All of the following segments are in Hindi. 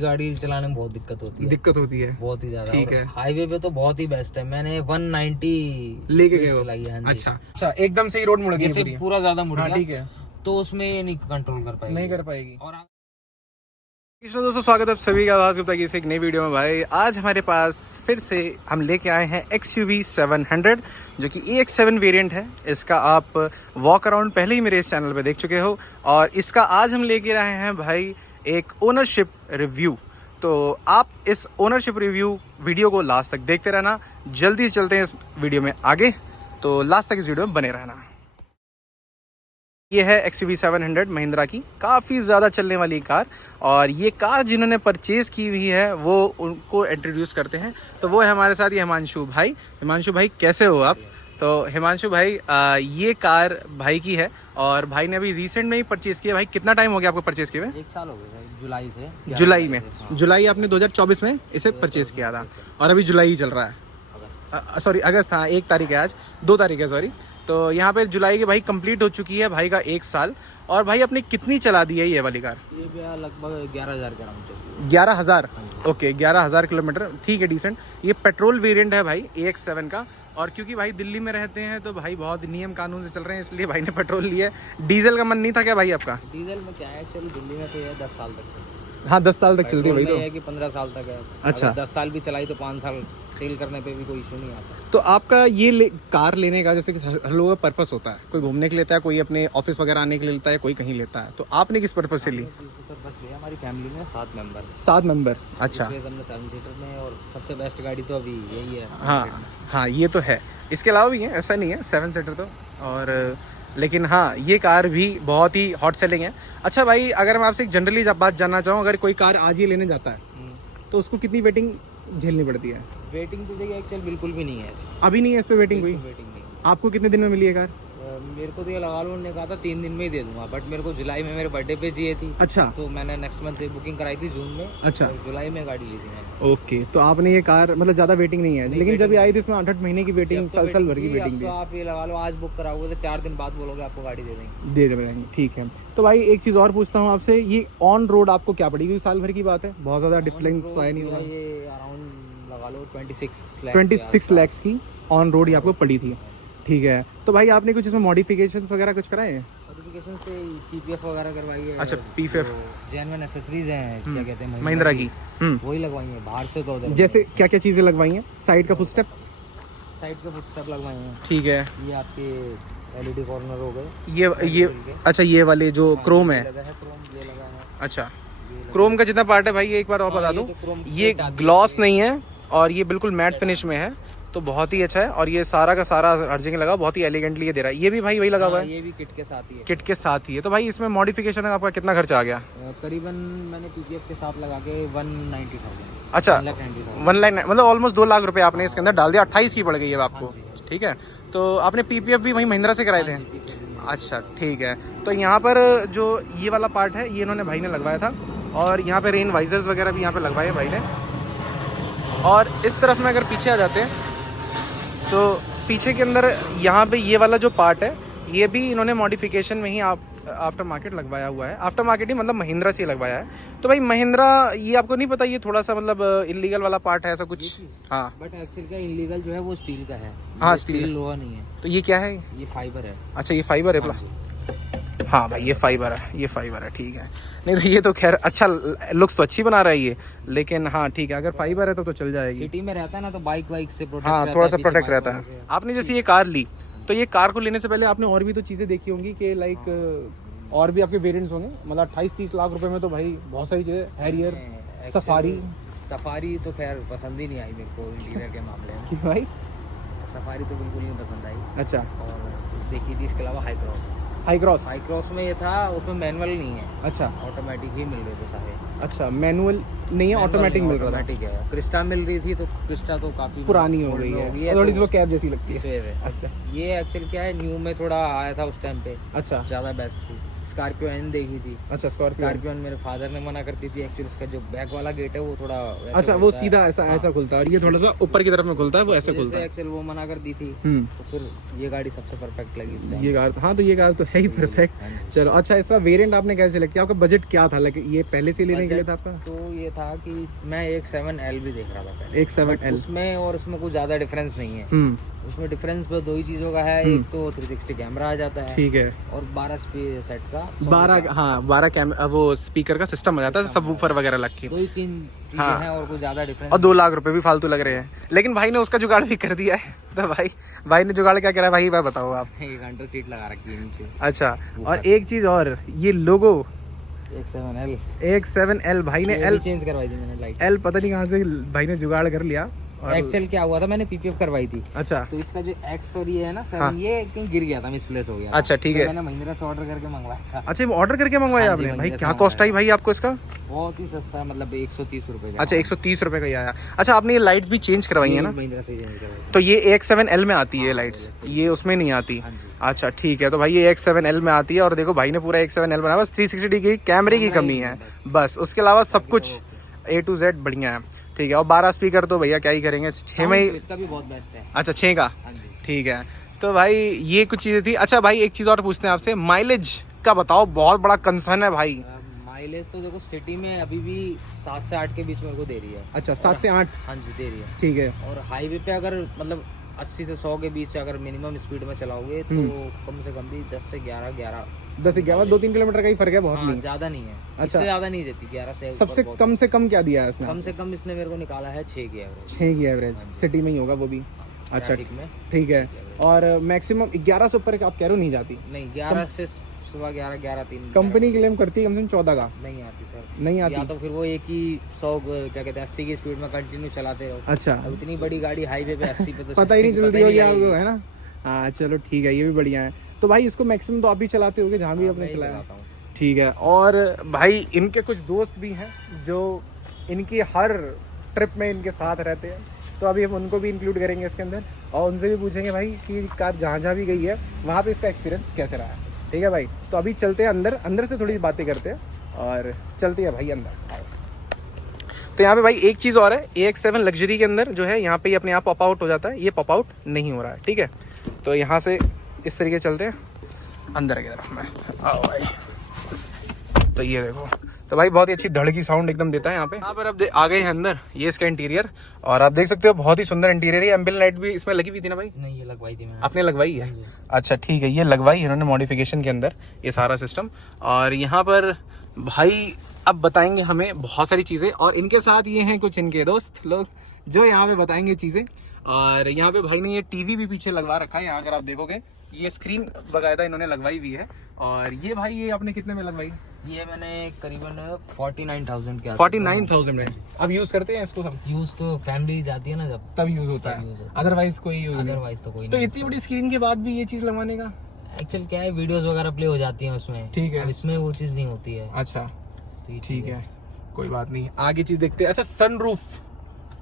गाड़ी चलाने में बहुत दिक्कत होती है। दिक्कत होती है बहुत ही ज्यादा। ठीक है। हाईवे पे तो बहुत ही बेस्ट है। मैंने 190 लेके गए हो? चलाई है। हाँ जी। अच्छा एकदम से ही रोड मुड़ गई जैसे पूरी? पूरा ज्यादा मुड़ गया ठीक है, तो उसमें ये नहीं कंट्रोल कर पाएगी। नहीं कर पाएगी। और दोस्तों स्वागत है आप सभी का आवाज गुप्ता की इस एक नई वीडियो में। भाई आज हमारे पास फिर से हम लेके आए हैं XUV 700 जो कि EX7 वेरिएंट है। इसका आप वॉक अराउंड पहले ही मेरे इस चैनल पे देख चुके हो और इसका आज हम लेके आए हैं भाई एक ओनरशिप रिव्यू। तो आप इस ओनरशिप रिव्यू वीडियो को लास्ट तक देखते रहना। जल्दी से चलते हैं इस वीडियो में आगे, तो लास्ट तक इस वीडियो में बने रहना। ये है XUV 700 महिंद्रा की काफ़ी ज़्यादा चलने वाली कार, और ये कार जिन्होंने परचेज़ की हुई है वो उनको इंट्रोड्यूस करते हैं। तो वो है हमारे साथ ये हिमांशु भाई। हिमांशु भाई कैसे हो आप? तो हिमांशु भाई ये कार भाई की है और भाई ने अभी रिसेंट में ही परचेज़ किया। भाई कितना टाइम हो गया आपको परचेज़ किए हुए? 1 साल हो गया जुलाई से। जुलाई में? जुलाई आपने 2024 में इसे परचेज़ किया था और अभी जुलाई ही चल रहा है। सॉरी अगस्त, हाँ 1 तारीख है आज, 2 तारीख है सॉरी। तो यहाँ पे जुलाई की भाई कंप्लीट हो चुकी है भाई का 1 साल। और भाई आपने कितनी चला दी है ये वाली कार? ये लगभग 11,000 के अराउंड चली है। 11,000? ओके 11,000 किलोमीटर, ठीक है डिसेंट। ये पेट्रोल वेरिएंट है भाई EX7 का, और क्योंकि भाई दिल्ली में रहते हैं तो भाई बहुत नियम कानून से चल रहे हैं, इसलिए भाई ने पेट्रोल लिया है। डीजल का मन नहीं था क्या भाई आपका? डीजल में क्या है, चलो दिल्ली में तो ये 10 साल तक। हाँ 10 साल तक चलती है भाई। तो है कि 15 साल तक है। अच्छा 10 साल भी चलाई तो 5 साल सेल करने पे भी कोई इशू नहीं आता। तो आपका ये कार लेने का जैसे कि हर लोगों का पर्पस होता है, कोई घूमने के लिए लेता है, कोई अपने ऑफिस वगैरह आने के लिए लेता है, कोई कहीं लेता है। तो आपने किस पर्पस से ली? बस लिया, हमारी फैमिली में 7 मेंबर। 7 मेंबर? अच्छा। हमने 7 सीटर में, और सबसे बेस्ट गाड़ी तो अभी यही है। हाँ ये तो है। इसके अलावा भी है, ऐसा नहीं है 7 सीटर तो, और लेकिन हाँ ये कार भी बहुत ही हॉट सेलिंग है। अच्छा भाई अगर मैं आपसे एक जनरली बात जानना चाहूँ, अगर कोई कार आज ही लेने जाता है तो उसको कितनी वेटिंग झेलनी पड़ती है? वेटिंग तो देखिए एक्चुअल बिल्कुल भी नहीं है ऐसी। अभी नहीं है इस पे वेटिंग कोई? वेटिंग नहीं। आपको कितने दिन में मिली है कार? मेरे को तो ये लगा लो, उन्होंने कहा था 3 दिन में ही दे दूंगा, बट मेरे को जुलाई में मेरे बर्थडे पे चाहिए थी। अच्छा। तो मैंने नेक्स्ट मंथ बुकिंग कराई थी जून में। अच्छा। जुलाई में गाड़ी ली थी मैंने। ओके, तो आपने ये कार मतलब ज्यादा वेटिंग नहीं है, लेकिन जब आई थी इसमें 8-8 महीने की वेटिंग, साल भर की वेटिंग भी। आप ये लगा लो आज बुक कराओगे तो 4 दिन बाद बोलोगे आपको गाड़ी दे देंगे। दे देंगे, ठीक है। तो भाई एक चीज और पूछता हूँ आपसे, ये ऑन रोड आपको क्या पड़ेगी? साल भर की बात है, बहुत ज्यादा डिफरेंस तो है नहीं होगा। ये अराउंड लगा लो 26 लाख की ऑन रोड ही आपको पड़ी थी, ठीक है। तो भाई आपने कुछ इसमें मॉडिफिकेशंस वगैरह कुछ कराए हैं? मॉडिफिकेशन से PPF वगैरह करवाई है। अच्छा PPF, जेन्युइन एक्सेसरीज हैं, क्या कहते हैं महिंद्रा की, वही लगवाई है बाहर से। तो जैसे क्या क्या चीजें लगवाई हैं? साइड का फुटस्टेप? साइड के फुटस्टेप लगवाए हैं, ठीक है। ये आपके LED कॉर्नर हो गए। ये अच्छा ये वाले जो क्रोम है? क्रोम ये लगा है। अच्छा क्रोम का जितना पार्ट है भाई, ये एक बार और बता दूं, ये ग्लॉस नहीं है और ये बिल्कुल मैट फिनिश में है, तो बहुत ही अच्छा है। और ये सारा का सारा हर जगह लगा, बहुत ही एलिगेंटली ये दे रहा है। ये भी भाई वही लगा हुआ है? ये भी किट के साथ ही है। किट के साथ ही है। तो भाई इसमें मॉडिफिकेशन आपका कितना खर्चा आ गया? करीबन मैंने PPF के साथ लगा के 190,000। अच्छा 1 लाख, मतलब ऑलमोस्ट 2 लाख रुपए आपने इसके अंदर डाल दिया। 28 की पड़ गई है आपको, ठीक है। तो आपने PPF भी वही महिंद्रा से कराए थे? अच्छा ठीक है। तो यहाँ पर जो ये वाला पार्ट है ये इन्होंने भाई ने लगवाया था, और यहाँ पे रेन वाइजर्स वगैरह भी यहाँ पे लगवाए हैं भाई ने। और इस तरफ में अगर पीछे आ जाते हैं तो पीछे के अंदर यहाँ पे ये वाला जो पार्ट है ये भी इन्होंने मॉडिफिकेशन में ही आफ्टर मार्केट लगवाया हुआ है। आफ्टर मार्केट ही मतलब महिंद्रा से लगवाया है। तो भाई महिंद्रा, ये आपको नहीं पता ये थोड़ा सा मतलब इलीगल वाला पार्ट है ऐसा कुछ? हाँ बट एक्चुअली क्या इलीगल जो है वो स्टील का है। हाँ स्टील लोहा नहीं है। तो ये क्या है? ये फाइबर है। अच्छा ये फाइबर है? हाँ भाई ये फाइबर है, ये फाइबर है, ठीक है। नहीं तो ये तो खैर अच्छा लुक्स तो अच्छी बना रहा है ये, लेकिन हाँ ठीक है अगर फाइबर है तो चल जाएगी। सिटी में रहता है ना तो बाइक से प्रोटेक्ट हाँ थोड़ा सा प्रोटेक्ट रहता है। आपने जैसे ये कार ली तो ये कार को लेने से पहले आपने और भी तो चीज़ें देखी होंगी कि लाइक और भी आपके वेरिएंट्स होंगे, मतलब 28-30 लाख रुपए में तो भाई बहुत सारी चीज़ें, हैरियर, सफारी तो खैर पसंद ही नहीं आई मेरे को इंटीरियर के मामले में। क्यों भाई? सफारी तो बिल्कुल नहीं पसंद आई। अच्छा। और देखी थी इसके अलावा हाई क्रॉस में ये था, उसमें मैनुअल नहीं है। अच्छा ऑटोमेटिक ही मिल रहे थे सारे। अच्छा मैनुअल नहीं है, ऑटोमेटिक मिल रहा है। ऑटोमेटिक है। क्रिस्टा मिल रही थी, तो क्रिस्टा तो काफी पुरानी हो गई है, थोड़ी सी वो कैब जैसी लगती है। अच्छा ये एक्चुअल क्या है, न्यू में थोड़ा आया था उस टाइम पे। अच्छा ज्यादा बेस्ट थी। स्कॉर्पियो एन देखी थी। अच्छा स्कॉर्पियो मेरे फादर ने मना करती थी, एक्चुअली उसका जो बैक वाला गेट है वो थोड़ा अच्छा वो सीधा ऐसा खुलता है और ये थोड़ा सा ऊपर की तरफ में खुलता है, वो ऐसे खुलता है। एक्चुअली वो मना कर दी थी, तो फिर ये गाड़ी सबसे परफेक्ट लगी। ये कार, हाँ तो ये कार तो है ही परफेक्ट। चलो अच्छा, इसका वेरिएंट आपने कैसे सिलेक्ट किया? आपका बजट क्या था? ये पहले से लेने के लिए था आपका? तो ये था कि मैं एक 7L भी देख रहा था पहले, एक 7L उसमें और उसमें कुछ ज्यादा डिफरेंस नहीं है। उसमें डिफरेंस बस दो ही चीजों का है, एक तो 360 कैमरा आ जाता है, ठीक है, और 12 सेट का 12 वो स्पीकर का सिस्टम आ जाता है, सबवूफर वगैरह लग के। दो ही चीजें हैं और कुछ ज्यादा डिफरेंस। और 2 लाख रुपए भी फालतू लग रहे हैं, लेकिन भाई ने उसका जुगाड़ भी कर दिया है। तो भाई ने जुगाड़ क्या करा है भाई बताओ आप? एक अंडर सीट लगा रखी है नीचे। अच्छा, और एक चीज और, ये लोगो एक 7L भाई ने L चेंज करवाई थी मैंने, लाइट L पता नहीं कहाँ से भाई ने जुगाड़ कर लिया। एक्सेल क्या हुआ था, मैंने पीपीएफ करवाई थी। अच्छा, तो इसका जो एक्स और ये है ना 7, ये कहीं गिर गया था, मिसप्लेस हो गया। अच्छा ठीक है, मैंने महिंद्रा से ऑर्डर करके मंगवाया था। अच्छा वो ऑर्डर करके मंगवाया आपने? भाई क्या कॉस्ट आई भाई आपको इसका? बहुत ही सस्ता, मतलब 130 रुपए। अच्छा 130 रुपए का ही आया। अच्छा आपने ये लाइट्स भी चेंज करवाई है ना? महिंद्रा से चेंज करवाई। तो ये AX7L में आती है लाइट्स, ये उसमें नहीं आती? अच्छा ठीक है, तो भाई ये AX7L में आती है। और देखो भाई ने पूरा AX7L बनाया, बस 360 की कैमरे की कमी है बस, उसके अलावा सब कुछ A to Z बढ़िया है। ठीक है, और 12 स्पीकर तो भैया क्या ही करेंगे, 6 में ही। इसका भी बहुत बेस्ट है। अच्छा 6 का, ठीक है। तो भाई ये कुछ चीजें थी। अच्छा भाई एक चीज और पूछते हैं आपसे, माइलेज का बताओ, बहुत बड़ा कंसर्न है भाई। माइलेज तो देखो सिटी में अभी भी 7 से 8 के बीच मेरे को दे रही है। अच्छा 7 से 8? हाँ जी दे रही है, ठीक है। और हाईवे पे अगर मतलब 80 से 100 के बीच अगर मिनिमम स्पीड में चलाओगे तो कम से कम भी 10 से 11 2-3 किलोमीटर का ही फर्क है, बहुत नहीं, ज्यादा नहीं है। अच्छा, इससे ज्यादा नहीं देती 11 से। सबसे कम क्या दिया है इसने? कम से कम इसने मेरे को निकाला है 6 की एवरेज। 6 की एवरेज सिटी में ही होगा वो भी? अच्छा ठीक है, और मैक्सिमम 11 से ऊपर आप कह रहे हो नहीं जाती? नहीं, 11 से सुबह 11-3 कंपनी क्लेम करती है कम से कम 14 का। नहीं आती सर, नहीं आती, या तो फिर वो एक ही 100 क्या कहते हैं 80 की स्पीड में कंटिन्यू चलाते रहो। अच्छा, अब इतनी बड़ी गाड़ी हाईवे पे 80 पे तो पता ही नहीं चलती होगी आपको, है ना? हाँ चलो ठीक है, ये भी बढ़िया है। तो भाई इसको मैक्सिमम तो आप भी चलाते होगे जहाँ भी आपने चलाया? ठीक है। और भाई इनके कुछ दोस्त भी हैं जो इनकी हर ट्रिप में इनके साथ रहते हैं, तो अभी हम उनको भी इंक्लूड करेंगे इसके अंदर, और उनसे भी पूछेंगे भाई कि कार जहाँ भी गई है वहाँ पे इसका एक्सपीरियंस कैसे रहा है। ठीक है भाई, तो अभी चलते हैं अंदर से थोड़ी बातें करते हैं और चलते हैं भाई अंदर। तो यहाँ पे भाई एक चीज़ और है, AX7 लग्जरी के अंदर जो है यहाँ पे ये अपने आप पॉप आउट हो जाता है, ये पॉप आउट नहीं हो रहा है। ठीक है, तो यहाँ से इस तरीके चलते हैं अंदर की तरफ में। आओ भाई, तो ये देखो, तो भाई बहुत ही अच्छी धड़ की साउंड एकदम देता है यहाँ पे। यहाँ पर अब आ गए हैं अंदर, ये इसका इंटीरियर, और आप देख सकते हो बहुत ही सुंदर इंटीरियर है। एम्बिएंट लाइट भी इसमें लगी हुई थी ना भाई? नहीं, ये लगवाई थी मैंने। आपने लगवाई है? अच्छा ठीक है, ये लगवाई है इन्होंने मॉडिफिकेशन के अंदर ये सारा सिस्टम। और यहाँ पर भाई अब बताएंगे हमें बहुत सारी चीज़ें, और इनके साथ ये हैं कुछ इनके दोस्त लोग जो यहाँ पे बताएंगे चीज़ें। और यहाँ पे भाई ने ये टीवी भी पीछे लगवा रखा है, यहाँ अगर आप देखोगे ये स्क्रीन बाकायदा इन्होंने लगवाई हुई है। और ये भाई ये आपने कितने में लगवाई? ये मैंने करीबन 49,000 के। 49,000 में? अब यूज करते हैं इसको? सब यूज तो फैमिली जाती है ना जब, तब यूज होता है, अदरवाइज कोई यूज नहीं। अदरवाइज तो कोई नहीं। तो इतनी बड़ी स्क्रीन के बाद भी ये चीज लगवाने का? एक्चुअल क्या है, वीडियोस वगैरह प्ले हो जाती हैं उसमें। ठीक है, इसमें वो चीज नहीं होती है। अच्छा ठीक है, कोई बात नहीं, आगे चीज देखते हैं। अच्छा सनरूफ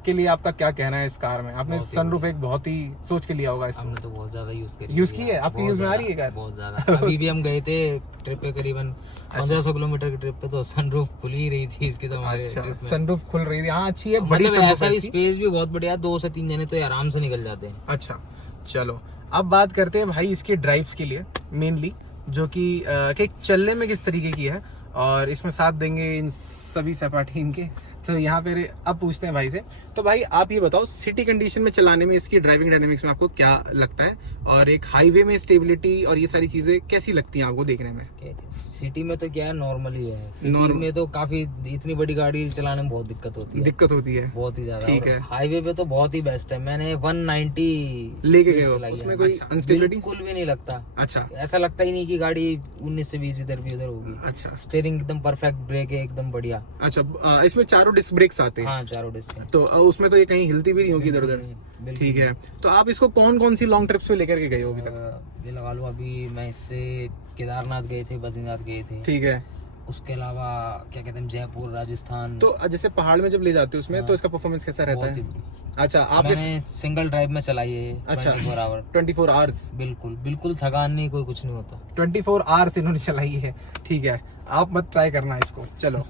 के लिए आपका क्या कहना है इस कार में? आपने सनरूफ एक बहुत ही सोच के लिया होगा इसमें। हमने तो बहुत ज्यादा यूज की है, आपकी यूज में आ रही है कार? बहुत ज्यादा। अभी भी हम गए थे ट्रिप पे, करीबन 1500 किलोमीटर की ट्रिप पे, तो सनरूफ खुल ही रही थी इसकी। तो हमारे सनरूफ खुल रही थी? हाँ अच्छी है, बड़ी मतलब ऐसा भी स्पेस भी बहुत बढ़िया, 2 से 3 जने तो आराम से निकल जाते हैं। अच्छा चलो, अब बात करते हैं भाई इसके ड्राइव्स के लिए मेनली, जो कि चलने में किस तरीके की है, और इसमें साथ देंगे इन सभी सपाटी इनके। तो यहाँ पे अब पूछते हैं भाई से। तो भाई आप ये बताओ, सिटी कंडीशन में चलाने में इसकी ड्राइविंग डायनामिक्स में आपको क्या लगता है, और एक हाईवे में स्टेबिलिटी और ये सारी चीजें कैसी लगती हैं आपको देखने में? सिटी में तो क्या है, नॉर्मल ही है। सिटी में तो काफी, इतनी बड़ी गाड़ी चलाने में बहुत दिक्कत होती है, बहुत ही ज्यादा। ठीक है, हाईवे पे तो बहुत ही बेस्ट है। मैंने 190 लेके गए हो, उसमें कोई अनस्टेबिलिटी बिल्कुल भी नहीं लगता। अच्छा, ऐसा लगता ही नहीं कि गाड़ी 19 से 20 इधर भी उधर होगी। अच्छा, स्टीयरिंग एकदम परफेक्ट, ब्रेक है एकदम बढ़िया। अच्छा, इसमें चारों डिस्क ब्रेक्स आते हैं? हाँ, चारों डिस्क। तो उसमें तो ये कहीं हिलती भी नहीं होगी इधर उधर? ठीक है, तो आप इसको कौन सी लॉन्ग ट्रिप्स पे लेकर के गए हो अभी तक? ये लगा लो, अभी मैं इससे केदारनाथ गए थे, बद्रीनाथ गए थे। ठीक है, उसके अलावा क्या कहते हैं जयपुर, राजस्थान। तो जैसे पहाड़ में जब ले जाते हो उसमें तो इसका परफॉर्मेंस कैसा रहता है? अच्छा, आप मैंने सिंगल ड्राइव में चलाई है। अच्छा, 24 आवर्स। बिल्कुल थकान नहीं, कोई कुछ नहीं होता। 24 आवर्स इन्होंने चलाई है। ठीक है, आप मत ट्राई करना इसको। चलो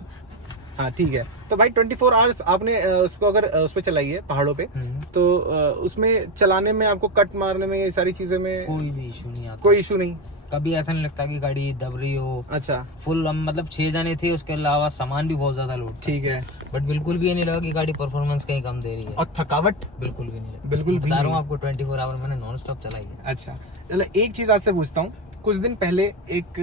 हाँ ठीक है। तो भाई 24 आवर्स आपने उसको अगर उस पर चलाई है पहाड़ों पे, तो उसमें चलाने में आपको कट मारने में ये सारी चीजें में कोई भी इशू नहीं आता। कोई इशू नहीं, कभी ऐसा नहीं लगता कि गाड़ी दब रही हो। अच्छा, फुल हम मतलब 6 जने थे, उसके अलावा सामान भी बहुत ज्यादा लोड। ठीक है, बट बिल्कुल भी ये नहीं लगा कि गाड़ी परफॉर्मेंस कहीं कम दे रही है। और थकावट बिल्कुल भी नहीं लगा। बिल्कुल भी बता रहा हूँ आपको, 24 आवर मैंने नॉन स्टॉप चलाई है। अच्छा चलो, एक चीज आपसे पूछता हूँ। कुछ दिन पहले एक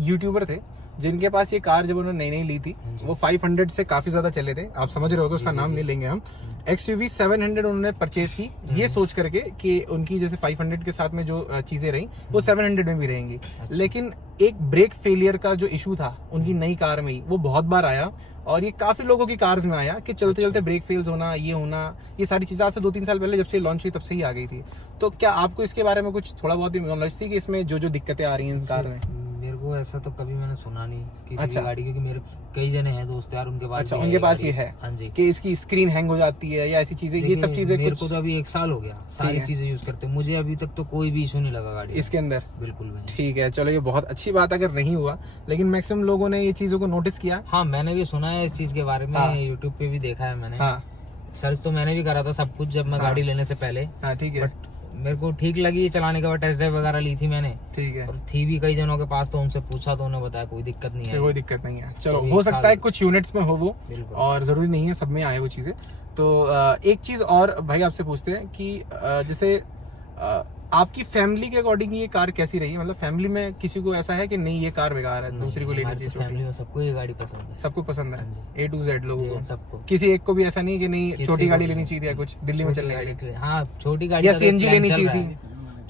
यूट्यूबर थे जिनके पास ये कार जब उन्होंने नई ली थी, वो 500 से काफी ज्यादा चले थे। आप समझ रहे होगे, उसका नाम ले लेंगे हम। XUV 700 उन्होंने परचेज की, ये सोच करके कि उनकी जैसे 500 के साथ में जो चीजें रही वो 700 में भी रहेंगी। लेकिन एक ब्रेक फेलियर का जो इशू था उनकी नई कार में ही, वो बहुत बार आया और ये काफी लोगों की कार्स में आया कि चलते चलते ब्रेक फेल्स होना, ये होना, ये सारी चीजें आज से 2-3 साल पहले जब से लॉन्च हुई तब से ही आ गई थी। तो क्या आपको इसके बारे में कुछ थोड़ा बहुत ही नॉलेज थी कि इसमें जो जो दिक्कतें आ रही हैं कार में? मेरे को ऐसा तो कभी मैंने सुना नहीं किसी की गाड़ी, क्योंकि मेरे कई जने हैं दोस्त यार, उनके पास। अच्छा, उनके पास ये है हाँ जी, कि इसकी स्क्रीन हैंग हो जाती है या ऐसी चीजें, ये सब चीजें। मेरे को तो अभी 1 साल हो गया सारी चीजें यूज करते, मुझे अभी तक तो कोई भी इशू नहीं लगा गाड़ी इसके अंदर। बिल्कुल भी। ठीक है, चलो ये बहुत अच्छी बात अगर नहीं हुआ, लेकिन मैक्सिमम लोगों ने ये चीजों को नोटिस किया। हाँ, मैंने भी सुना है इस चीज के बारे में। यूट्यूब पे भी देखा है मैंने। हाँ, सर्च तो मैंने भी करा था सब कुछ जब मैं गाड़ी लेने से पहले। हाँ ठीक है, बट मेरे को ठीक लगी चलाने के बाद, टेस्ट ड्राइव वगैरह ली थी मैंने। ठीक है, और थी भी कई जनों के पास, तो उनसे पूछा तो उन्होंने बताया कोई दिक्कत नहीं है। कोई दिक्कत नहीं है। चलो, हो सकता है कुछ यूनिट्स में हो वो, और जरूरी नहीं है सब में आए वो चीजें। तो एक चीज और भाई आपसे पूछते हैं कि जैसे आपकी फैमिली के अकॉर्डिंग ये कार कैसी रही है? मतलब फैमिली में किसी को ऐसा है कि नहीं ये कार बेकार है, दूसरी को लेनी चाहिए? फैमिली में सबको ये गाड़ी पसंद है। सबको पसंद है, A to Z लोगों को, सबको। किसी एक को भी ऐसा नहीं कि नहीं छोटी गाड़ी लेनी चाहिए, कुछ दिल्ली में चलने के लिए? हाँ, छोटी गाड़ी या CNG लेनी चाहिए थी?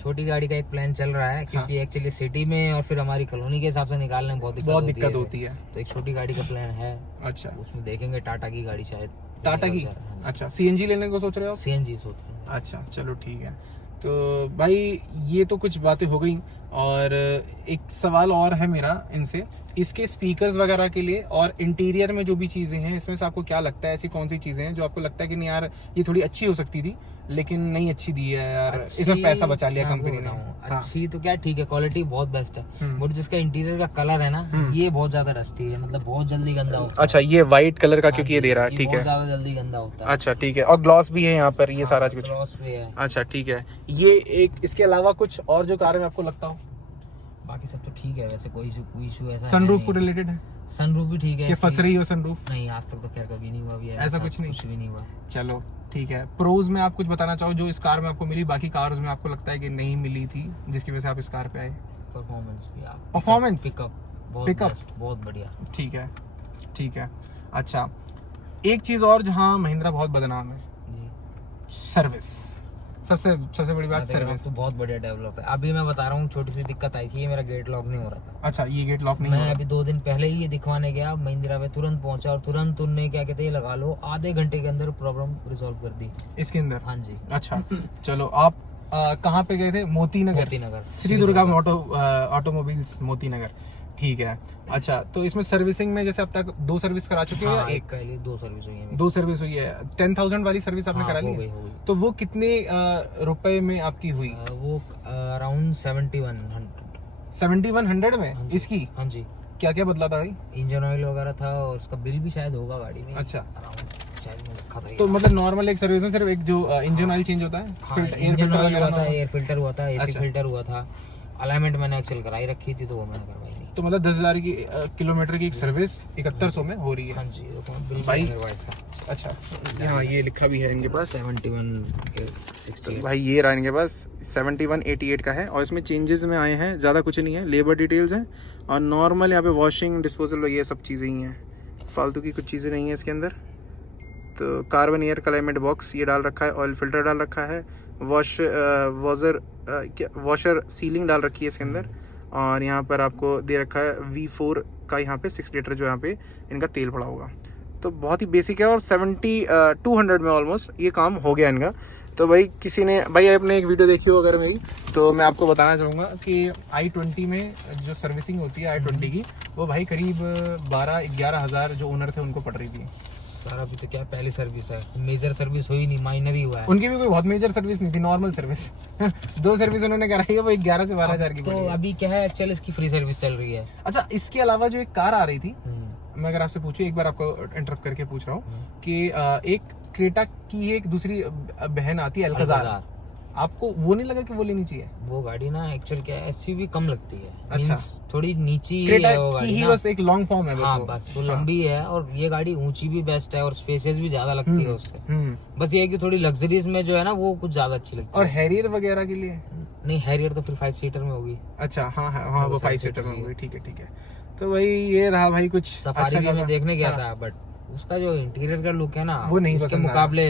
छोटी गाड़ी का एक प्लान चल रहा है, क्योंकि एक्चुअली सिटी में और फिर हमारी कॉलोनी के हिसाब से निकालने में बहुत दिक्कत होती है। तो एक छोटी गाड़ी का प्लान है। अच्छा, उसमें देखेंगे टाटा की गाड़ी, शायद टाटा की। अच्छा, CNG लेने को सोच रहे हो? CNG सोच रहे हैं। अच्छा चलो ठीक है। तो भाई ये तो कुछ बातें हो गई, और एक सवाल और है मेरा इनसे, इसके स्पीकर्स वगैरह के लिए और इंटीरियर में जो भी चीजें हैं, इसमें से आपको क्या लगता है, ऐसी कौन सी चीजें हैं जो आपको लगता है कि नहीं यार ये थोड़ी अच्छी हो सकती थी लेकिन नहीं अच्छी दी है यार, इसमें पैसा बचा लिया कंपनी ने? अच्छी तो क्या, ठीक है, क्वालिटी बहुत बेस्ट है, बट जिसका इंटीरियर का कलर है ना, ये बहुत ज्यादा रस्टी है, मतलब बहुत जल्दी गंदा होता है। अच्छा, ये व्हाइट कलर का क्योंकि ये दे रहा है, ठीक है, बहुत ज्यादा जल्दी गंदा होता है। अच्छा ठीक है, और ग्लॉस भी है यहाँ पर, ये सारा कुछ ग्लॉस भी है। अच्छा ठीक है। ये एक, इसके अलावा कुछ और जो कार में आपको लगता हो? बाकी सब तो ठीक है वैसे, कोई इशू ऐसा। सनरूफ को रिलेटेड है? सनरूफ भी ठीक है। कि फंस रही हो सनरूफ? नहीं, आज तक तो खैर कभी नहीं हुआ भी है ऐसा, कुछ भी नहीं हुआ। चलो ठीक है। प्रोज में आप कुछ बताना चाहो जो इस कार में आपको मिली, बाकी कार्स में आपको लगता है कि नहीं मिली थी, जिसकी वजह से आप इस कार पे आए? परफॉर्मेंस भी, परफॉर्मेंस, पिकअप बहुत बढ़िया। ठीक है, ठीक है। अच्छा, एक चीज और जहाँ महिंद्रा बहुत बदनाम है, सर्विस। सबसे बड़ी बात सर्विस तो बहुत बढ़िया डेवलप है। अभी मैं बता रहा हूँ, छोटी सी दिक्कत आई थी, ये मेरा गेट लॉक नहीं हो रहा था। अच्छा, ये गेट लॉक नहीं मैं अभी 2 दिन पहले ही ये दिखवाने गया महिंद्रा में, तुरंत पहुंचा और तुरंत उनने क्या कहते हैं लगा लो, आधे घंटे के अंदर प्रॉब्लम रिजॉल्व कर दी इसके अंदर। हाँ जी। अच्छा चलो, आप कहाँ पे गए थे? मोती नगर, श्री दुर्गा ऑटोमोबाइल्स मोती नगर, ठीक है। अच्छा, तो इसमें सर्विसिंग में जैसे अब तक 2 सर्विस करा चुके हो या एक? पहले 2 सर्विस हुई है। 2 सर्विस हुई है। 10,000 वाली सर्विस आपने करा ली? हो गई। तो वो कितने रुपए में आपकी हुई? वो अराउंड 7100 में इसकी? हाँ जी। क्या क्या बदला था भाई? इंजन ऑयल वगैरह था, और उसका बिल भी शायद होगा गाड़ी में। अच्छा, तो मतलब नॉर्मल एक सर्विस में सिर्फ एक जो इंजन ऑयल चेंज होता है, एयर फिल्टर हुआ था, AC फिल्टर हुआ था, अलाइनमेंट मैंने एक्चुअल कराई रखी थी, तो वो मैंने करवाई नहीं। तो मतलब 10,000 की किलोमीटर की एक सर्विस 7100 में हो रही है? हाँ जी। भाई अच्छा, यहाँ ये लिखा भी है इनके पास 71 भाई, ये रहा इनके पास 7188 का है, और इसमें चेंजेस में आए हैं, ज़्यादा कुछ नहीं है, लेबर डिटेल्स हैं, और नॉर्मल यहाँ पे वॉशिंग डिस्पोजल ये सब चीज़ें ही हैं, फालतू की कुछ चीज़ें नहीं है इसके अंदर। तो कार्बन एयर क्लाइमेट बॉक्स ये डाल रखा है, ऑयल फिल्टर डाल रखा है, वॉशर सीलिंग डाल रखी है इसके अंदर, और यहाँ पर आपको दे रखा है V4 का यहाँ पे 6 लीटर जो यहाँ पे इनका तेल पड़ा होगा। तो बहुत ही बेसिक है, और 200 में ऑलमोस्ट ये काम हो गया इनका। तो भाई किसी ने भाई आपने एक वीडियो देखी हो अगर मेरी, तो मैं आपको बताना चाहूँगा कि i20 में जो सर्विसिंग होती है i20 की, वो भाई करीब 12-11 हज़ार जो ओनर थे उनको पड़ रही थी। सर अभी तो क्या पहली सर्विस है, मेजर सर्विस हुई नहीं, माइनर ही हुआ है। उनकी भी कोई बहुत मेजर सर्विस नहीं थी, नॉर्मल सर्विस 2 सर्विस उन्होंने कराई है, वो 11 से 12 हज़ार की। तो अभी क्या है, एक्चुअली इसकी फ्री सर्विस चल रही है। अच्छा, इसके अलावा जो एक कार आ रही थी, मैं अगर आपसे पूछूं, एक बार आपको इंटरप्ट करके पूछ रहा हूँ कि एक क्रेटा की एक दूसरी बहन आती है अल्काज़ार, आपको वो नहीं लगा कि वो लेनी चाहिए? वो गाड़ी ना एक्चुअल क्या है, एसयूवी कम लगती है। अच्छा, थोड़ी नीची क्रेटा है वो की गाड़ी ही ना। बस एक लॉन्ग फॉर्म है बस। हाँ, बस वो लंबी है, और ये गाड़ी ऊंची भी बेस्ट है और स्पेसेस भी ज्यादा लगती है उससे। बस ये है कि थोड़ी लग्जरीज में जो है ना वो कुछ ज्यादा अच्छी लगती है। और हैरियर वगैरह के लिए नहीं, हैरियर तो फिर 5 सीटर में होगी। अच्छा, हाँ वो 5 सीटर में होगी, ठीक है। तो भाई ये रहा भाई कुछ सफारी भी देखने गया था, बट उसका जो इंटीरियर का लुक है ना वो नहीं उसके मुकाबले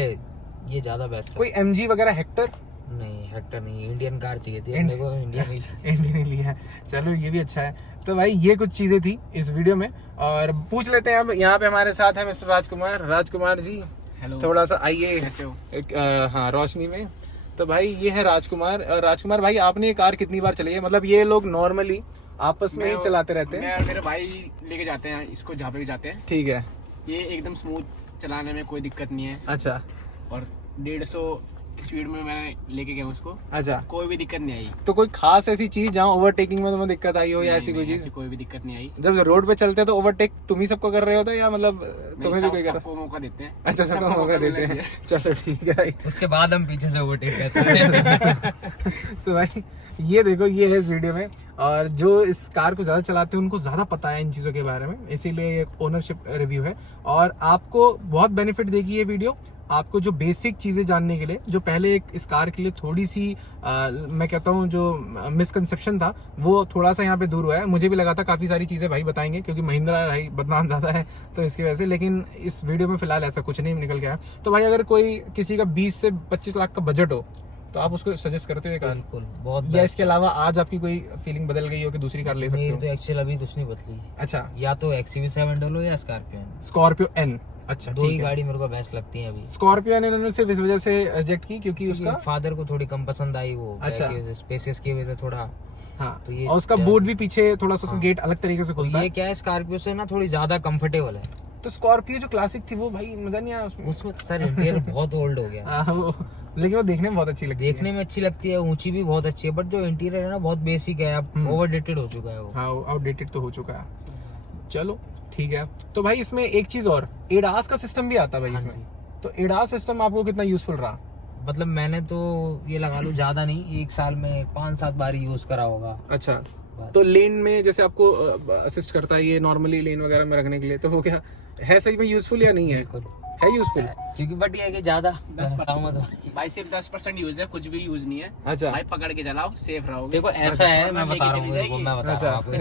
ये ज्यादा बेस्ट है। कोई एमजी वगैरह, हेक्टर नहीं, हेक्टर नहीं, इंडियन कार चाहिए थी मेरे को, इंडियन ही लिया। चलो ये भी अच्छा है। तो भाई ये कुछ चीजें थी इस वीडियो में, और पूछ लेते हैं अब। यहाँ पे हमारे साथ है मिस्टर राजकुमार जी। हेलो, थोड़ा सा आइए हाँ रोशनी में। तो भाई ये है राजकुमार भाई, आपने ये कार कितनी बार चलाई है? मतलब ये लोग नॉर्मली आपस में ही चलाते रहते हैं? मैं मेरे भाई लेके जाते हैं इसको जहाँ पे भी जाते हैं। ठीक है, ये एकदम स्मूथ चलाने में कोई दिक्कत नहीं है। अच्छा, और 150 स्पीड में मैंने लेके गया उसको। अच्छा, कोई भी दिक्कत नहीं आई। तो कोई खास ऐसी चीज जहाँ ओवरटेकिंग में तुम्हें दिक्कत आई हो या ऐसी कोई चीज? ऐसी कोई भी दिक्कत नहीं आई। जब रोड पे चलते हैं तो ओवरटेक तुम ही सबको कर रहे होते हैं या मतलब तुम्हें भी कोई कर? सबको मौका देते हैं। अच्छा, सबको मौका देते हैं, चलो ठीक है भाई। उसके बाद हम पीछे से ओवरटेक करते हैं। तो भाई ये देखो, ये है इस वीडियो में, और जो इस कार को ज्यादा चलाते हैं उनको ज्यादा पता है इन चीजों के बारे में, इसीलिए ये ओनरशिप रिव्यू है। और आपको बहुत बेनिफिट देगी ये वीडियो, आपको जो बेसिक चीजें जानने के लिए, जो पहले एक इस कार के लिए थोड़ी सी मैं कहता हूँ जो मिसकंसेप्शन था, वो थोड़ा सा यहाँ पे दूर हुआ है। मुझे भी लगा था काफी सारी चीजें भाई बताएंगे, क्योंकि महिंद्रा भाई बदनाम ज्यादा है तो इसकी वजह से, लेकिन इस वीडियो में फिलहाल ऐसा कुछ नहीं निकल गया। तो भाई अगर कोई किसी का 20 से 25 लाख का बजट हो तो आप उसको सजेस्ट करते हो ये कार? बिल्कुल, बहुत। या इसके अलावा आज आपकी कोई फीलिंग बदल गई हो कि दूसरी कार ले सकते हो? मेरी तो एक्चुअली अभी कुछ नहीं बदली। अच्छा, या तो XUV 700 हो या स्कॉर्पियो एन। अच्छा, दो ही गाड़ी मेरे को बेस्ट लगती है अभी। स्कॉर्पियो एन इन्होंने सिर्फ इस वजह से रिजेक्ट की क्योंकि उसका फादर को थोड़ी कम पसंद आई वो। अच्छा, स्पेसेस की वजह से थोड़ा। हाँ, तो ये और उसका बोर्ड भी पीछे थोड़ा सा गेट अलग तरीके से खुलता है। ये क्या है, स्कॉर्पियो से ना थोड़ी ज्यादा कंफर्टेबल है। तो स्कॉर्पियो जो क्लासिक थी वो भाई मजा नहीं आया उसमें सर इंटीरियर बहुत ओल्ड हो गया। लेकिन वो देखने में बहुत अच्छी लगती है। देखने में अच्छी लगती है, ऊंची भी बहुत अच्छी है, बट जो इंटीरियर है ना बहुत बेसिक है, अब ओवरडेटेड हो चुका है वो। हाँ, आउटडेटेड तो हो चुका है। चलो ठीक है। तो भाई इसमें एक चीज और, एडास का सिस्टम भी आता है भाई इसमें। तो एडास सिस्टम आपको कितना यूजफुल रहा? मतलब मैंने तो ये लगा लूं ज्यादा नहीं, 1 साल में 5-7 बार यूज करा होगा। अच्छा, तो लेन में जैसे आपको असिस्ट करता है ये नॉर्मली लेन वगैरह में रखने के लिए, तो वो क्या है सही में यूजफुल या नहीं है? है यूजफुल, क्योंकि बट ये है कि ज्यादा भाई सिर्फ 10% यूज है, कुछ भी यूज नहीं है। अच्छा भाई पकड़ के चलाओ, सेफ रहोगे। देखो ऐसा है, मैं बता रहा हूँ आपको,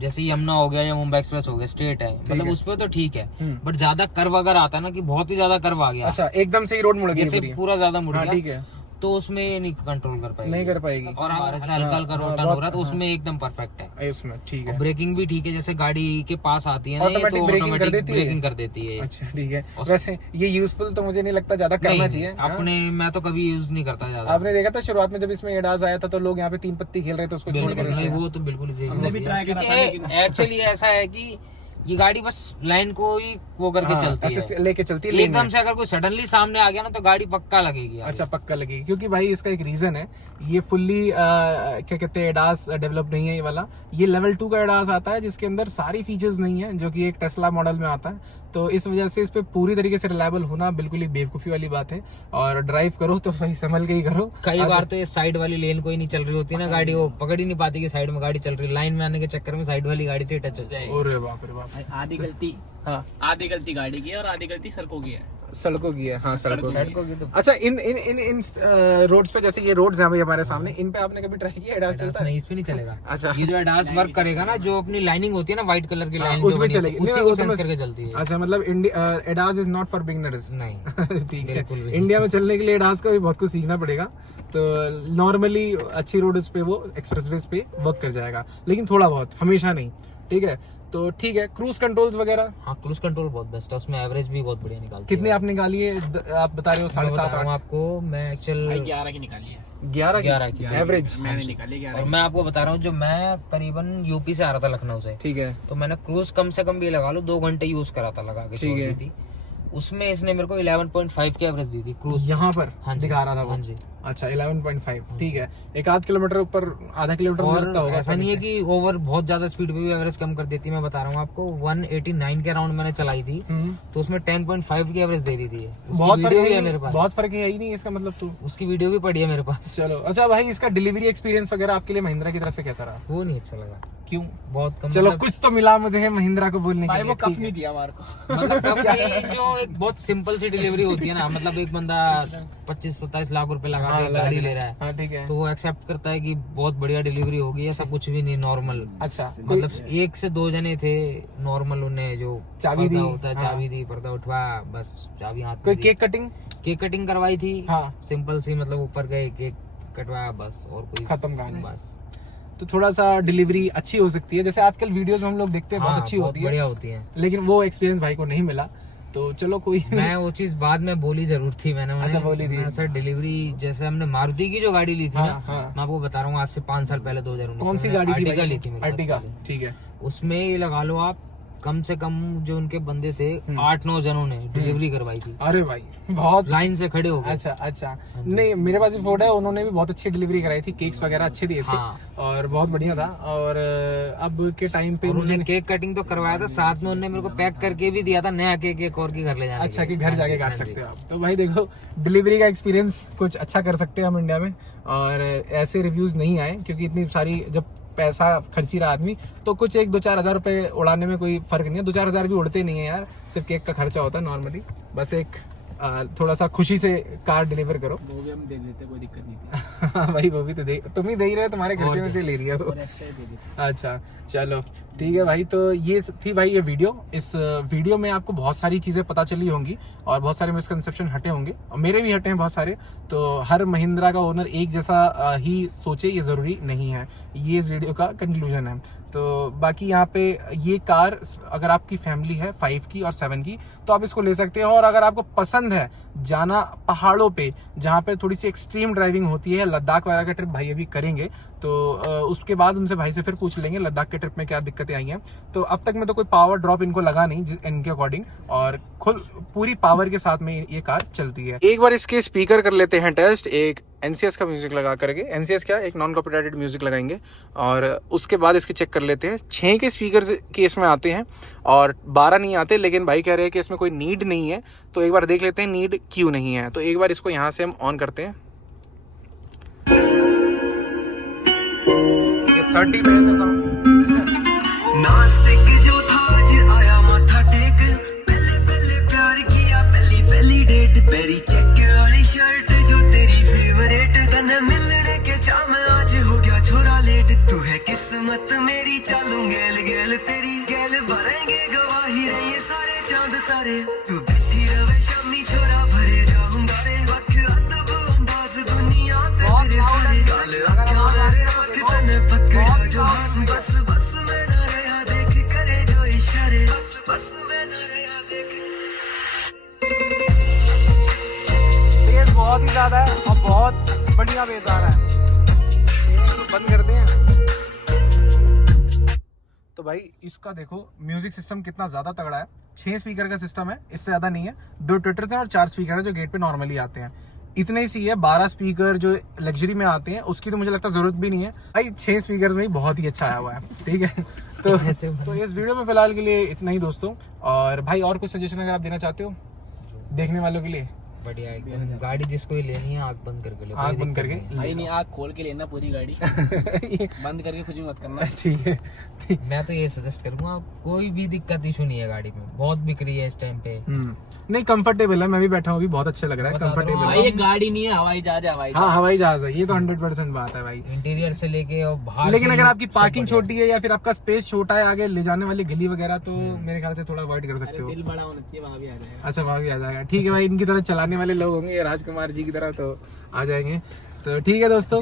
जैसे यमुना हो गया या मुंबई एक्सप्रेस हो गया, स्ट्रेट है, मतलब उस पे तो ठीक है, बट ज्यादा कर्व अगर आता है ना कि बहुत ही ज्यादा कर्व आ गया, अच्छा एकदम से ही रोड मुड़ गया, जैसे पूरा ज्यादा मुड़ गया, ठीक है, तो उसमें ये नहीं कंट्रोल कर पाएगी, नहीं कर पाएगी। और हमारे से हल्का हल्का रोड टर्न हो रहा है तो उसमें एकदम परफेक्ट है उसमें, ठीक है। ब्रेकिंग भी ठीक है, जैसे गाड़ी के पास आती है ना ऑटोमेटिक ब्रेकिंग कर देती है। अच्छा ठीक है। वैसे ये यूजफुल तो मुझे नहीं लगता ज्यादा करना चाहिए अपने, मैं तो कभी यूज नहीं करता ज्यादा। आपने देखा था शुरुआत में जब इसमें एडास आया था तो लोग यहाँ पे 3 पत्ती खेल रहे थे, उसको छोड़ कर। वो तो बिल्कुल एक्चुअली ऐसा है कि ये गाड़ी बस लाइन को ही वो करके चलती है, लेके चलती है एकदम से। अगर कोई सडनली सामने आ गया ना तो गाड़ी पक्का लगेगी। अच्छा, पक्का लगेगी, क्योंकि भाई इसका एक रीजन है, ये फुल्ली क्या कहते हैं एडास डेवलप नहीं है ये वाला। ये लेवल 2 का एडास आता है जिसके अंदर सारी फीचर्स नहीं है जो कि एक टेस्ला मॉडल में आता है। तो इस वजह से इस पे पूरी तरीके से रिलायबल होना बिल्कुल ही बेवकूफी वाली बात है। और ड्राइव करो तो भाई संभल के ही करो। कई बार तो ये साइड वाली लेन कोई नहीं चल रही होती ना गाड़ी, वो पकड़ ही नहीं पाती कि साइड में गाड़ी चल रही, लाइन में आने के चक्कर में साइड वाली गाड़ी से टच हो जाएगी। अरे बाप रे बाप, आधी गलती, हाँ आधी गलती गाड़ी की है और आधी गलती सड़कों की है। सड़कों की है, हाँ सड़कों की। तो अच्छा, इन रोड्स पे, जैसे ये रोड्स हैं भाई हमारे सामने, इन पे आपने कभी ट्राई किया एडास चलता है? नहीं, इस पे नहीं चलेगा। अच्छा, ये जो एडास वर्क करेगा ना, जो अपनी लाइनिंग होती है ना व्हाइट कलर की लाइन, उसमें चलेगी, उसी को सेंस करके चलती है। अच्छा, मतलब ADAS is not for beginners. नहीं ठीक है, इंडिया में चलने के लिए एडास का भी बहुत कुछ सीखना पड़ेगा। तो नॉर्मली अच्छी रोड पे वो एक्सप्रेसवेज पे वर्क कर जाएगा, लेकिन थोड़ा बहुत, हमेशा नहीं, ठीक है। तो ठीक है। क्रूज कंट्रोल्स वगैरह? हाँ, क्रूज कंट्रोल बहुत बेस्ट है, उसमें एवरेज भी बहुत बढ़िया निकालती है। कितनी आप निकाली है? आप बता रहे हो 7.5-8? आपको मैं एक्चुअल 11 की निकाली है। 11 की एवरेज मैंने निकाली 11। और मैं आपको बता रहा हूँ, जो मैं करीबन यूपी से आ रहा था, लखनऊ से, ठीक है। तो मैंने क्रूज कम से कम भी लगा लो 2 घंटे यूज करा था, लगा के छोड़ दी थी। उसमें इसने मेरे को 11.5 की एवरेज दी थी क्रूज। यहाँ पर दिखा रहा था वो? हाँ जी। अच्छा 11.5, ठीक है। 1-8 किलोमीटर ऊपर, आधा किलोमीटर लगता होगा। ऐसा नहीं है कि ओवर बहुत ज्यादा स्पीड पे भी एवरेज कम कर देती है। मैं बता रहा हूँ आपको, 189 के अराउंड मैंने चलाई थी, तो उसमें 10.5 की एवरेज दे रही थी। बहुत फर्क है मेरे पास, बहुत फर्क है ही नहीं इसका मतलब। तो उसकी वीडियो भी पड़ी है मेरे पास। चलो अच्छा भाई, इसका डिलीवरी एक्सपीरियंस वगैरह आपके लिए महिंद्रा की तरफ से कैसा रहा? वो नहीं अच्छा लगा। क्यों? बहुत कम। चलो कुछ तो मिला मुझे महिंद्रा को बोलने के लिए। वो कफ नहीं दिया हमारे को। मतलब कब नहीं, जो एक बहुत सिंपल सी डिलीवरी होती है ना, मतलब एक बंदा 25-27 लाख रुपए लगा के गाड़ी ले रहा है, हाँ ठीक है, तो वो एक्सेप्ट करता है कि बहुत बढ़िया डिलीवरी होगी। ऐसा कुछ भी नहीं, नॉर्मल। अच्छा मतलब 1 से 2 जने थे नॉर्मल, उन्हें जो चाबी दी होता है, चाबी दी, पर्दा उठवा, बस चाबी हाथ में कोई दी। केक कटिंग करवाई थी, हाँ सिंपल सी, मतलब ऊपर गए, केक कटवाया, बस, और कोई खत्म कहानी। बस। तो थोड़ा सा डिलीवरी अच्छी हो सकती है, जैसे आजकल वीडियोस में हम लोग देखते हैं, बहुत अच्छी होती है, बढ़िया होती है, लेकिन वो एक्सपीरियंस भाई को नहीं मिला। तो चलो कोई मैं वो चीज बाद में बोली जरूर थी मैंने। अच्छा बोली थी सर डिलीवरी, जैसे हमने मारुति की जो गाड़ी ली थी ना, मैं आपको बता रहा हूँ, आज से 5 साल पहले 2019। कौन सी गाड़ी थी? ली थी मेरे अर्टिगा, ठीक है। उसमें ये लगा लो आप, कम से कम जो उनके बंदे थे 8-9 जनों ने डिलीवरी करवाई थी। अरे भाई बहुत लाइन से खड़े हो गए। अच्छा नहीं, मेरे पास भी फोटो है, उन्होंने भी बहुत अच्छी डिलीवरी कराई थी, केक्स वगैरह अच्छे दिए थे, और बहुत बढ़िया था। और अब के टाइम पे उन्होंने केक कटिंग तो करवाया था, साथ में उन्होंने मेरे को पैक करके भी दिया था नया केक, एक और की घर ले जाने। अच्छा कि घर जाके काट सकते हो आप। तो भाई देखो, डिलीवरी का एक्सपीरियंस कुछ अच्छा कर सकते हैं हम इंडिया में, और ऐसे रिव्यूज नहीं आए, क्योंकि इतनी सारी जब पैसा खर्ची रहा आदमी, तो कुछ 1-2-4 हज़ार रुपए उड़ाने में कोई फर्क नहीं है। 2-4 हज़ार भी उड़ते नहीं है यार, सिर्फ केक का खर्चा होता है नॉर्मली। बस एक थोड़ा सा खुशी से कार डिलीवर करो, वो भी हम दे देते, कोई दिक्कत नहीं थी। हाँ भाई वो भी तो तुम ही दे ही रहे हो, तुम्हारे खर्चे में से ले लिया वो। अच्छा चलो ठीक है भाई, तो ये थी भाई ये वीडियो। इस वीडियो में आपको बहुत सारी चीजें पता चली होंगी, और बहुत सारे मिसकंसेप्शन हटे होंगे, और मेरे भी हटे हैं बहुत सारे। तो हर महिंद्रा का ओनर एक जैसा ही सोचे, ये जरूरी नहीं है, ये इस वीडियो का कंक्लूजन है। तो बाकी यहाँ पे ये कार अगर आपकी फैमिली है 5 की और 7 की, तो आप इसको ले सकते हो। और अगर आपको पसंद है जाना पहाड़ों पे, जहाँ पे थोड़ी सी एक्सट्रीम ड्राइविंग होती है, लद्दाख वगैरह का ट्रिप भाई अभी करेंगे, तो उसके बाद उनसे भाई से फिर पूछ लेंगे लद्दाख के ट्रिप में क्या दिक्कतें आई हैं। तो अब तक में तो कोई पावर ड्रॉप इनको लगा नहीं इनके अकॉर्डिंग, और खुद पूरी पावर के साथ में ये कार चलती है। एक बार इसके स्पीकर कर लेते हैं टेस्ट, एक NCS का म्यूजिक लगा करके, NCS क्या, एक नॉन कॉपीराइटेड म्यूजिक लगाएंगे, और उसके बाद इसके चेक कर लेते हैं। 6 के स्पीकर केस में आते हैं और 12 नहीं आते, लेकिन भाई कह रहे हैं कि इसमें कोई नीड नहीं है, तो एक बार देख लेते हैं नीड क्यों नहीं है। तो एक बार इसको यहाँ से हम ऑन करते हैं। ये 30 पे है नास्तिक जो था आज आया माथा टेक, पहले पहले प्यार किया, पहली पहली डेट, पेरी चेक वाली शर्ट जो तेरी फेवरेट, कने मिलने के चाह में आज हो गया छोरा लेट, तू है किस्मत मेरी, चालू गेल गेल तेरी, गेल भरेंगे गवाही रे ये सारे चांद तारे, तू बैठी रहे शामी छोरा भरे जाऊंगा रे, वक्त अदब अंदाज दुनिया तेरे सारे, गाल आँखों मेरे आँख तने पकड़ा जो हाथ, बस बस मैं ना रहा देख करे जो इशारे, बस बस मैं ना रहा देख। बेस बहुत ही ज्यादा है और बहुत बढ़िया बेस आ रहा है, बंद करते हैं। तो भाई इसका देखो म्यूजिक सिस्टम कितना ज्यादा तगड़ा है, 6 स्पीकर का सिस्टम है, इससे ज्यादा नहीं है। 2 ट्विटर्स हैं और 4 स्पीकर है जो गेट पे नॉर्मली आते हैं, इतने ही सी है। 12 स्पीकर जो लग्जरी में आते हैं उसकी तो मुझे लगता है जरूरत भी नहीं है भाई, 6 स्पीकर में ही बहुत ही अच्छा आया हुआ है, ठीक है। तो इस वीडियो में फिलहाल के लिए इतना ही दोस्तों। और भाई और कुछ सजेशन अगर आप देना चाहते हो देखने वालों के लिए? बढ़िया एकदम, गाड़ी जिसको ही लेनी है आँख बंद करके लो, आँख बंद करके भाई नहीं, आँख खोल के लेना पूरी गाड़ी, बंद करके कुछ भी मत करना। ठीक है, मैं तो ये सजेस्ट करूंगा, कोई भी दिक्कत इशू नहीं है गाड़ी में, बहुत बिक रही है इस टाइम पे। नहीं कंफर्टेबल है, मैं भी बैठा हूँ, भी बहुत अच्छा लग रहा है, कंफर्टेबल है। ये गाड़ी नहीं है, हवाई जहाज है, हवाई हाँ हवाई जहाज है, ये तो 100% बात है भाई, इंटीरियर से लेके और बाहर। लेकिन अगर आपकी पार्किंग छोटी है या फिर आपका स्पेस छोटा है आगे ले जाने वाली गली वगैरह, तो मेरे ख्याल से थोड़ा अवॉइड कर सकते हो। दिल बड़ा होना चाहिए, वहाँ भी आ जाएगा। अच्छा वहाँ भी आ जाएगा, ठीक है भाई, इनकी तरह चलाने वाले लोग होंगे राजकुमार जी की तरह, तो आ जाएंगे। तो ठीक है दोस्तों,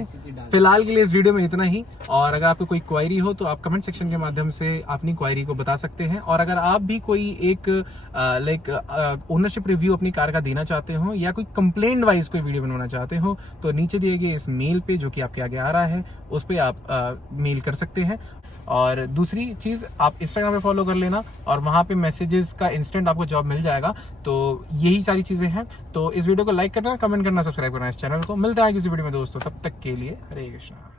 फिलहाल के लिए इस वीडियो में इतना ही। और अगर आपको कोई क्वायरी हो तो आप कमेंट सेक्शन के माध्यम से अपनी क्वायरी को बता सकते हैं। और अगर आप भी कोई एक ओनरशिप रिव्यू अपनी कार का देना चाहते हो या कोई कंप्लेंट वाइज कोई वीडियो बनवाना चाहते हो तो नीचे दिए गए इस मेल पे जो कि आपके आगे आ रहा है उस पर आप मेल कर सकते हैं। और दूसरी चीज़, आप इंस्टाग्राम पे फॉलो कर लेना और वहाँ पे मैसेजेस का इंस्टेंट आपको जॉब मिल जाएगा। तो यही सारी चीज़ें हैं। तो इस वीडियो को लाइक करना, कमेंट करना, सब्सक्राइब करना इस चैनल को। मिलते हैं किसी वीडियो में दोस्तों, तब तक के लिए हरे कृष्णा।